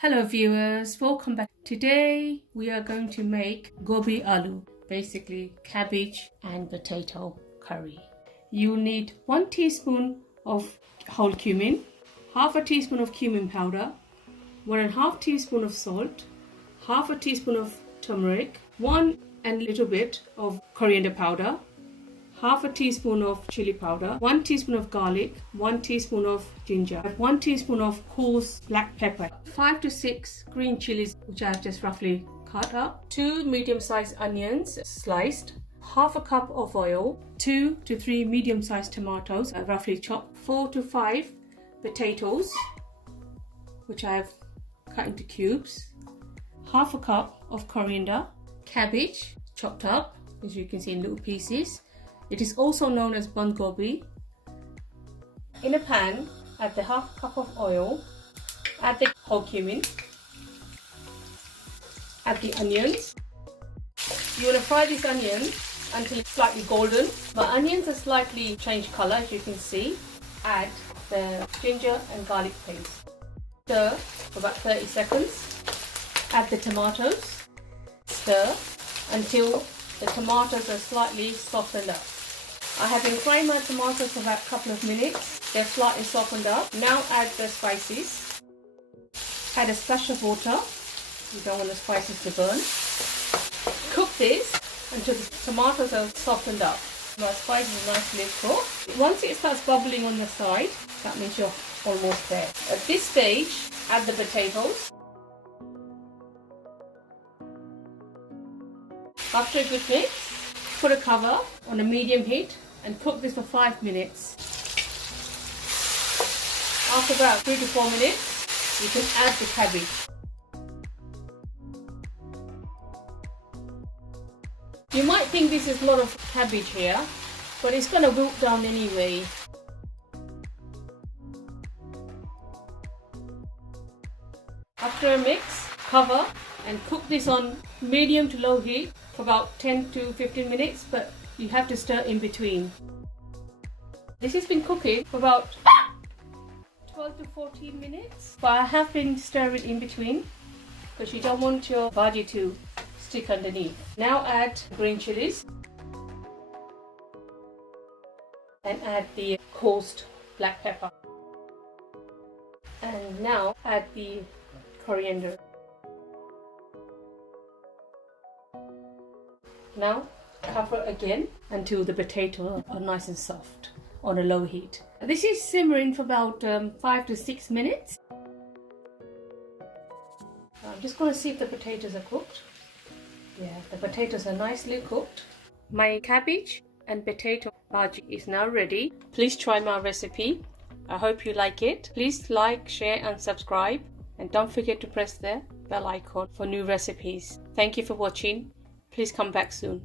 Hello viewers, welcome back. Today we are going to make Gobi Aloo, basically cabbage and potato curry. You'll need 1 teaspoon of whole cumin, half a teaspoon of cumin powder, 1.5 teaspoon of salt, half a teaspoon of turmeric, 1 and little bit of coriander powder, half a teaspoon of chili powder, 1 teaspoon of garlic, 1 teaspoon of ginger, 1 teaspoon of coarse black pepper, 5 to 6 green chilies which I have just roughly cut up, 2 medium-sized onions sliced, half a cup of oil, 2 to 3 medium-sized tomatoes roughly chopped, 4 to 5 potatoes which I have cut into cubes, half a cup of coriander, cabbage chopped up as you can see in little pieces. It is also known as bund gobi. In a pan, add the half cup of oil, add the whole cumin, add the onions. You want to fry these onions until it's slightly golden. My onions are slightly changed color as you can see. Add the ginger and garlic paste. Stir for about 30 seconds. Add the tomatoes. Stir until the tomatoes are slightly softened up. I have been frying my tomatoes for about a couple of minutes. They're slightly softened up. Now add the spices. Add a splash of water. You don't want the spices to burn. Cook this until the tomatoes are softened up. My spices are nicely cooked. Once it starts bubbling on the side, that means you're almost there. At this stage, add the potatoes. After a good mix, put a cover on a medium heat and cook this for 5 minutes. After about 3 to 4 minutes, you can add the cabbage. You might think this is a lot of cabbage here, but it's going to wilt down anyway. After a mix, cover and cook this on medium to low heat for about 10 to 15 minutes, but you have to stir in between. This has been cooking for about 12 to 14 minutes, but I have been stirring in between because you don't want your bhaji to stick underneath. Now add green chilies and add the coarse black pepper, and now add the coriander. Now cover again until the potatoes are nice and soft on a low heat. This is simmering for about 5 to 6 minutes. I'm just going to see if the potatoes are cooked. Yeah, the potatoes are nicely cooked. My cabbage and potato bhaji is now ready. Please try my recipe. I hope you like it. Please like, share and subscribe. And don't forget to press the bell icon for new recipes. Thank you for watching. Please come back soon.